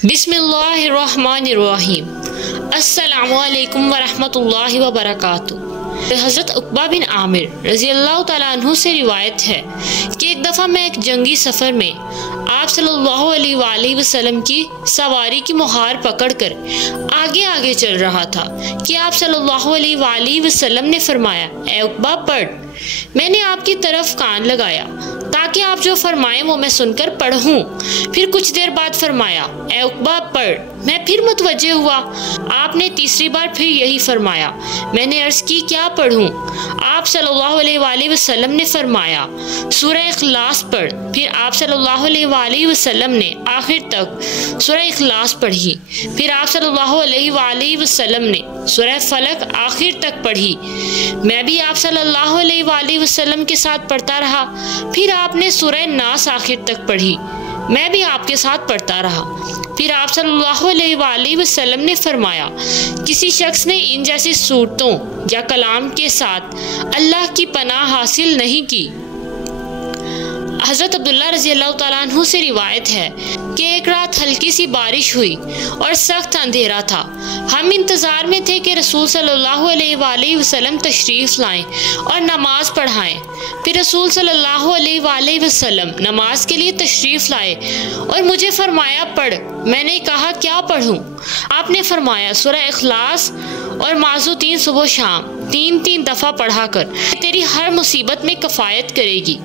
बिस्मिल्लाहिर्रहमानिर्रहीम। अस्सलामुअलैकुम वरहमतुल्लाहि वबरकातुहू। हज़रत उक़बा बिन आमिर रज़ियल्लाहु तआला अन्हु से रिवायत है कि एक दफ़ा मैं एक जंगी सफ़र में आप सल्लल्लाहु अलैहि वसल्लम की सवारी की मुहार पकड़कर आगे आगे चल रहा था कि आप सल्लल्लाहु अलैहि वसल्लम ने फरमाया, ए उक़बा पढ़। मैंने आपकी तरफ कान लगाया ताकि आप जो फरमाएं वो मैं सुनकर पढ़ूं। फिर कुछ देर बाद फरमाया, ए उक़बा पढ़। मैं फिर मुतवज्जे हुआ। आपने तीसरी बार फिर यही फरमाया। मैंने अर्ज़ की, क्या पढ़ूं? आप सल्लल्लाहु अलैहि वसल्लम ने फरमाया, सूरह इखलास पढ़। फिर आप सल्लल्लाहु अलैहि वसल्लम ने आखिर तक सूरह इखलास पढ़ी। फिर आप सल्लल्लाहु अलैहि वसल्लम ने सूरह फलक आखिर तक पढ़ी। मैं भी आप सल्लल्लाहु अलैहि वसल्लम के साथ पढ़ता रहा। फिर आपने सूरह नास आखिर तक पढ़ी। मैं भी आपके साथ पढ़ता रहा। फिर आप सल्लल्लाहु अलैहि वसल्लम ने फरमाया, किसी शख्स ने इन जैसी सूरतों या कलाम के साथ अल्लाह की पनाह हासिल नहीं की। हज़रत अब्दुल्ला रज़ियल्लाहु तआला अन्हु से रिवायत है कि एक रात हल्की सी बारिश हुई और सख्त अंधेरा था। हम इंतज़ार में थे कि रसूल सल्लल्लाहु अलैहि वसल्लम तशरीफ़ लाएं और नमाज पढ़ाएं। फिर रसूल सल्लल्लाहु अलैहि वसल्लम नमाज के लिए तशरीफ़ लाए और मुझे फरमाया, पढ़। मैंने कहा, क्या पढ़ूं? आपने फरमाया, सूरह इखलास और माज़ूतीन सुबह शाम 3-3 दफ़ा पढ़ा कर तेरी हर मुसीबत में कफ़ायत करेगी।